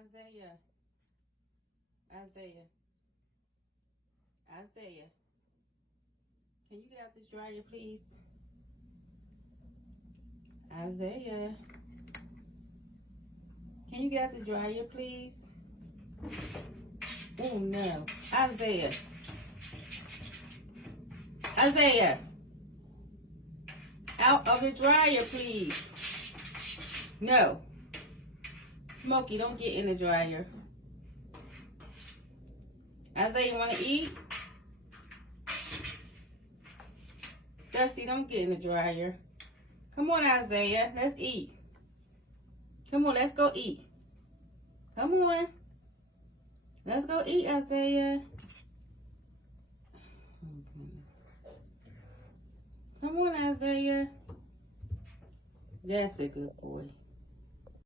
Isaiah. Isaiah. Isaiah. Can you get out this dryer, please? Isaiah. Can you get out the dryer, please? Oh, no. Isaiah. Isaiah. Out of the dryer, please. No. Smokey, don't get in the dryer. Isaiah, you want to eat? Dusty, don't get in the dryer. Come on, Isaiah. Let's eat. Come on, let's go eat. Come on. Let's go eat, Isaiah. Oh, goodness. Come on, Isaiah. That's a good boy.